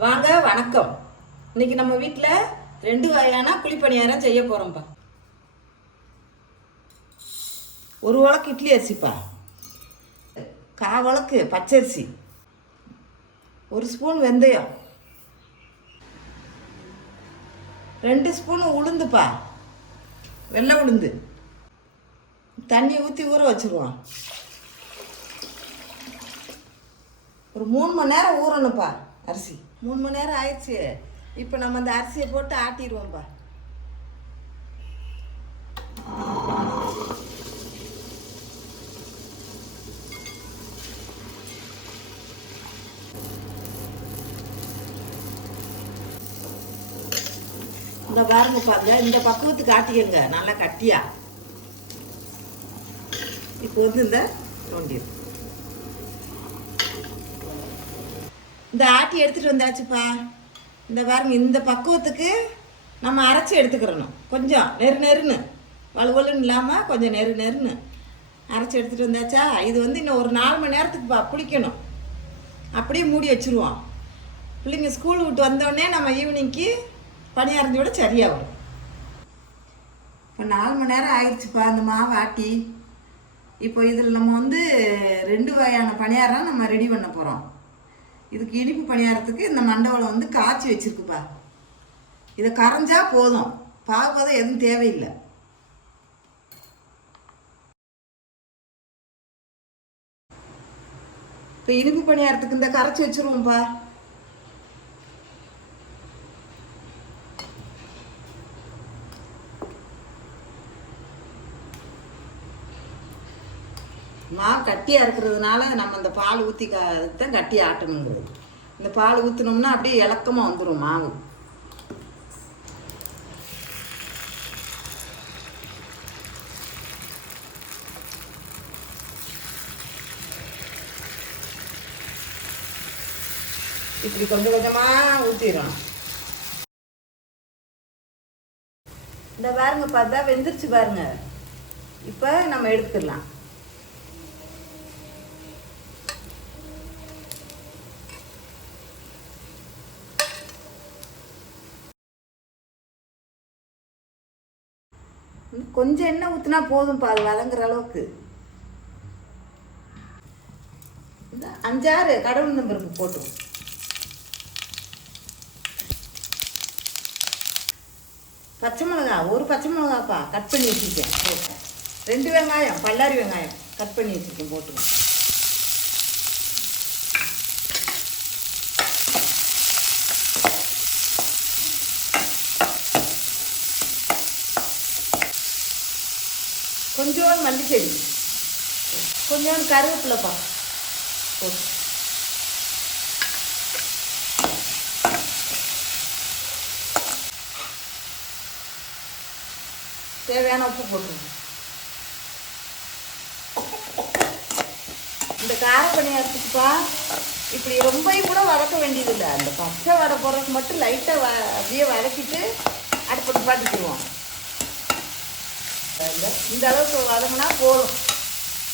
வாங்க வணக்கம். இன்னைக்கு நம்ம வீட்டில் 2 வகையான குழிப்பணியாரம் செய்ய போகிறோம்ப்பா. ஒரு உலக்கு இட்லி அரிசிப்பா, 1/4 உலக்கு பச்சரிசி, 1 ஸ்பூன் வெந்தயம், 2 ஸ்பூன் உளுந்துப்பா, வெள்ளை உளுந்து. தண்ணி ஊற்றி ஊற வச்சுருவோம். ஒரு 3 மணி நேரம் ஊறணும்ப்பா அரிசி. 3 மணி நேரம் ஆயிடுச்சு. இப்போ நம்ம அந்த அரிசியை போட்டு ஆட்டிடுவோம்ப்பா. இந்த பாருங்கப்பா, இந்த பக்குவத்துக்கு ஆட்டிக்கங்க, நல்லா கட்டியா. இப்போ இந்த நோண்டிடும். இந்த ஆட்டி எடுத்துகிட்டு வந்தாச்சுப்பா. இந்த பாருங்க, இந்த பக்குவத்துக்கு நம்ம அரைச்சி எடுத்துக்கிறணும். கொஞ்சம் நெருன்னு வலுவலுன்னு இல்லாமல் கொஞ்சம் நெருன்னு அரைச்சி எடுத்துகிட்டு வந்தாச்சா. இது இன்னும் ஒரு 4 மணி நேரத்துக்குப்பா புளிக்கணும். அப்படியே மூடி வச்சுருவோம். பிள்ளைங்க ஸ்கூல் விட்டு வந்தோடனே நம்ம ஈவினிங்க்கு பணியாரஞ்சு விட சரியாக வரும். இப்போ 4 மணி நேரம் ஆயிடுச்சுப்பா அந்த மாவு ஆட்டி. இப்போ இதில் நம்ம 2 வகையான பணியாரம் நம்ம ரெடி பண்ண போகிறோம். இதுக்கு இனிப்பு பணியாரத்துக்கு இந்த மண்டவளை காய்ச்சி வச்சுருக்குப்பா. இதை கரைஞ்சா போதும், பாகுபதம் எதுவும் தேவையில்லை. இப்போ இனிப்பு பணியாரத்துக்கு இந்த கரைச்சி வச்சுருவோம்ப்பா. மாவு கட்டியாக இருக்கிறதுனால நம்ம இந்த பால் ஊற்றி தான் கட்டி ஆட்டணுங்கிறது. இந்த பால் ஊற்றினோம்னா அப்படியே இலக்கமாக வந்துடும் மாவு. இப்படி கொஞ்சம் கொஞ்சமாக ஊற்றிடணும். இந்த பாருங்க, பார்த்தா வெந்துருச்சு பாருங்க. இப்போ நம்ம எடுத்துக்கலாம். கொஞ்சம் எண்ணெய் ஊற்றினா போதும்ப்பா, அது வதங்குற அளவுக்கு. இந்த 5-6 கடவுள் நம்பருக்கு போட்டோம். பச்சை மிளகா, ஒரு பச்சை மிளகாப்பா கட் பண்ணி வச்சுருக்கேன் போட்டேன். 2 வெங்காயம், பல்லாரி வெங்காயம் கட் பண்ணி வச்சுருக்கேன் போட்டுருவேன். கொஞ்சோண்டு மல்லிச்செடி, கொஞ்சோண்டு கருவேப்பிலைப்பா போட்டு தேவையான உப்பு போட்டுருங்க. இந்த கார பணியாரத்துக்குப்பா இப்படி ரொம்பவும் கூட வதக்க வேண்டியதில்லை. அந்த பச்சை வடை போடுறதுக்கு மட்டும் லைட்டாக அப்படியே வதக்கிட்டு அடுப்பட்டு பாட்டுக்குருவோம். இந்த அளவுக்கு வதங்கினா போதும்,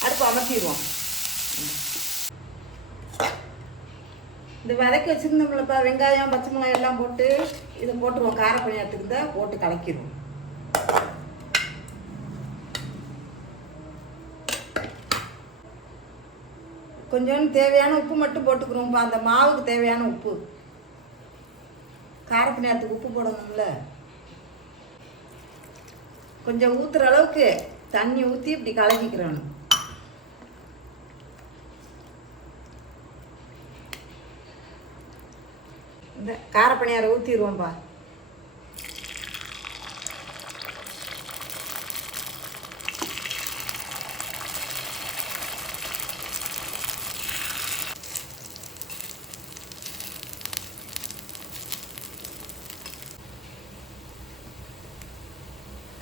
அடுப்பு அமர்த்திடுவோம். இந்த வதக்கி வச்சுருந்தோம்லப்பா, வெங்காயம் பச்சை மிளகாய் எல்லாம் போட்டு இதை போட்டுருவோம். கார பணியாரத்துக்கு தான் போட்டு கலக்கிடுவோம். கொஞ்சோண்டு தேவையான உப்பு மட்டும் போட்டுக்கிறோம்ப்பா. அந்த மாவுக்கு தேவையான உப்பு. கார பணியாரத்துக்கு உப்பு போடணும்ல. கொஞ்சம் ஊற்றுற அளவுக்கு தண்ணி ஊற்றி இப்படி கலக்கிக்கிறோம். இந்த காரப்பணியாரம் ஊற்றிடுவோம்ப்பா.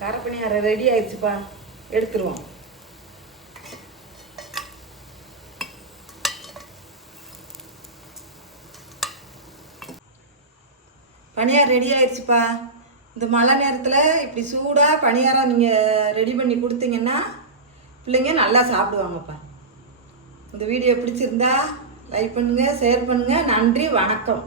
காரப்பணியாரம் ரெடி ஆயிடுச்சுப்பா, எடுத்துருவோம். பணியாரம் ரெடி ஆயிடுச்சுப்பா. இந்த மழை நேரத்தில் இப்படி சூடாக பணியாரம் நீங்கள் ரெடி பண்ணி கொடுத்தீங்கன்னா பிள்ளைங்க நல்லா சாப்பிடுவாங்கப்பா. இந்த வீடியோ பிடிச்சிருந்தா லைக் பண்ணுங்கள், ஷேர் பண்ணுங்கள். நன்றி, வணக்கம்.